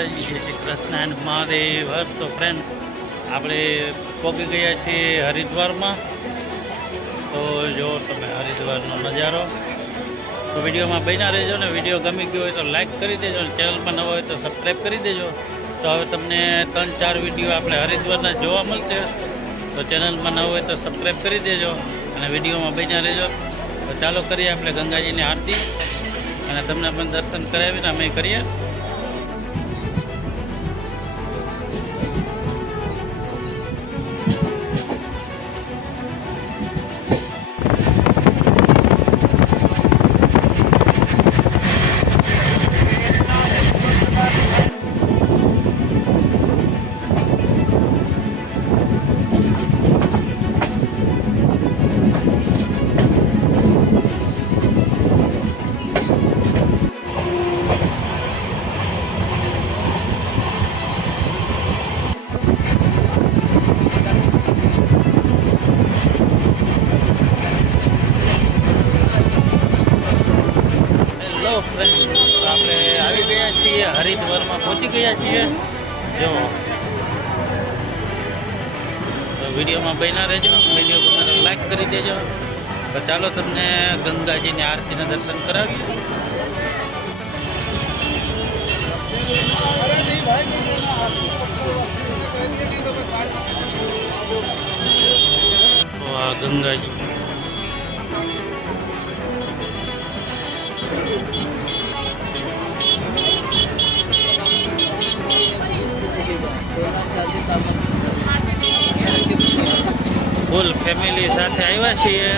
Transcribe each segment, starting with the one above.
માતાજી, જય શ્રી કૃષ્ણ એન્ડ મહાદેવ હર. તો ફ્રેન્ડ્સ, આપણે પહોંચી ગયા છીએ હરિદ્વારમાં. તો જો તમે હરિદ્વારનો નજારો. તો વિડીયોમાં બન્યા રહેજો ને. વિડીયો ગમી ગયો હોય તો લાઈક કરી દેજો, ને ચેનલમાં નવો હોય તો સબસ્ક્રાઈબ કરી દેજો. તો હવે તમને 3-4 વિડીયો આપણે હરિદ્વારના જોવા મળશે. તો ચેનલમાં નવો હોય તો સબસ્ક્રાઈબ કરી દેજો અને વિડીયોમાં બન્યા રહેજો. તો ચાલો કરીએ આપણે ગંગાજીની આરતી, અને તમને પણ દર્શન કરાવીને અમે કરીએ. ફ્રેન્ડ, આપણે આવી ગયા છીએ હરિદ્વારમાં, પહોંચી ગયા છીએ. જો તો વિડીયોમાં બન્યા રહેજો. વિડીયો ગમે તો લાઈક કરી દેજો. તો ચાલો તમને ગંગાજીની આરતીના દર્શન કરાવીએ. તો આ ગંગાજી. ફૂલ ફેમિલી સાથે આવ્યા છીએ.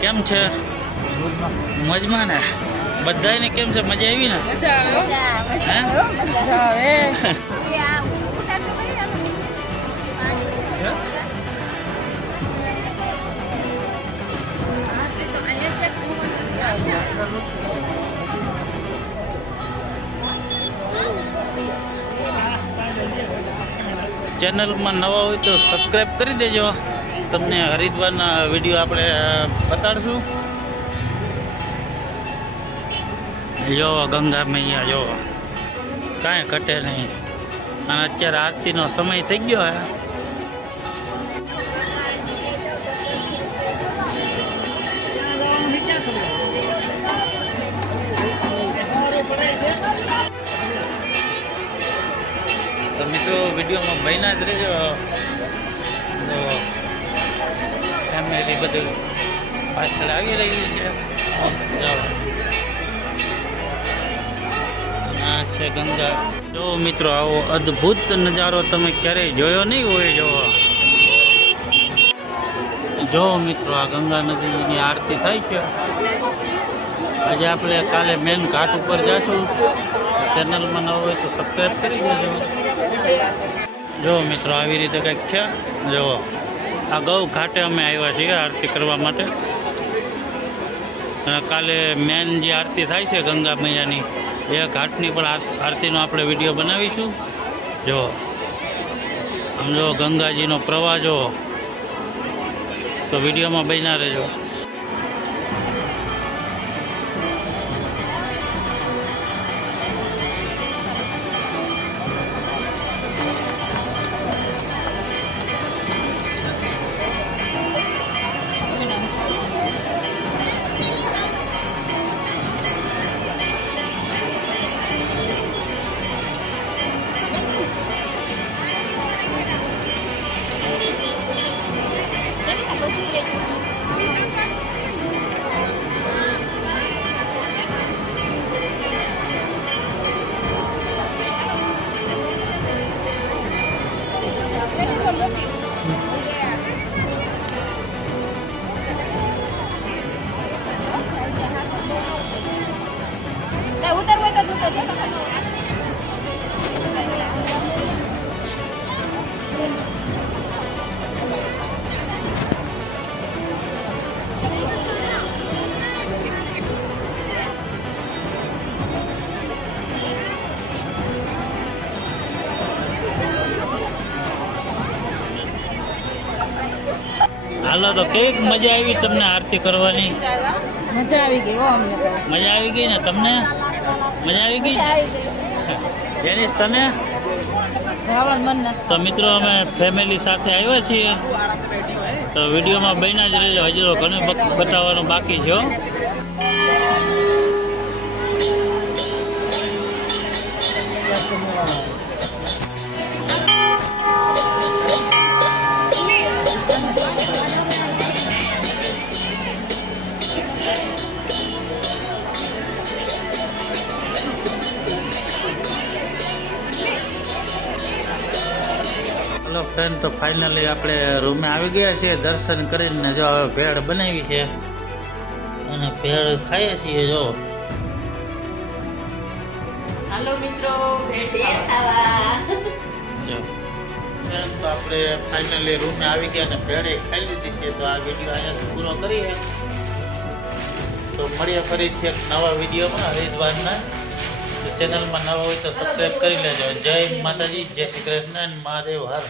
કેમ છે? મજમાં ને? બધાને કેમ છે? મજા આવી ને? ચેનલમાં નવા હોય તો સબસ્ક્રાઈબ કરી દેજો. તમને હરિદ્વારના વિડીયો આપણે બતાડશું. જો ગંગા મૈયા જો કાંઈ ઘટે નહીં. અને અત્યારે આરતીનો સમય થઈ ગયો હે. તો મિત્રો વિડીયોમાં બન્યા જ રહેજો. તો ફેમિલી બધું પાછળ આવી રહ્યું છે. જાઓ, આ છે ગંગા. જો મિત્રો, આવો અદ્ભુત નજારો તમે ક્યારેય જોયો નહીં હોય. જો મિત્રો, આ ગંગા નદીની આરતી થાય છે. આજે આપણે કાલે મેન ઘાટ ઉપર જઈશું. ચેનલમાં ન હોય તો સબસ્ક્રાઈબ કરી દેજો. જો મિત્રો, આવી રીતે કંઈક છે. જો આ ગૌ ઘાટે અમે આવ્યા છીએ આરતી કરવા માટે. અને કાલે મેન જે આરતી થાય છે ગંગા મૈયાની, એ ઘાટની પણ આરતીનો આપણે વિડીયો બનાવીશું. જો આમ જો ગંગાજીનો પ્રવાહ જો. તો વિડીયોમાં બન્યા રહેજો. હાલો હાલો તો કેવીક મજા આવી તમને આરતી કરવાની? મજા આવી ગઈ હો અમને તો. મજા આવી ગઈ ને તમને? મજા આવી ગઈ? જેનીશ તને? જવાનું મન નથી. તો મિત્રો અમે ફેમિલી સાથે આવ્યા છીએ, તો વિડીયોમાં બન્યા જ રહેજો. હજી તો ઘણું બતાવવાનું બાકી છે હો. હેલો ફ્રેન્ડ, તો ફાઇનલી આપણે રૂમે આવી ગયા છીએ. દર્શન કરીને જો હવે ભેળ બનાવી છે અને ભેળ ખાઈએ છીએ. જો હાલો મિત્રો, ભેળ ખાવા. જો ફ્રેન્ડ, તો આપણે ફાઇનલી રૂમે આવી ગયા અને ભેળે ખાઈ લીધી છે. તો આ વિડીયો અહીંયા પૂરો કરીએ. તો મળીએ ફરીથી એક નવા વિડીયોમાં હરિદ્વારના. ચેનલમાં નવા હોય તો સબસ્ક્રાઈબ કરી લેજો. જય માતાજી, જય શ્રી કૃષ્ણ, મહાદેવ હર.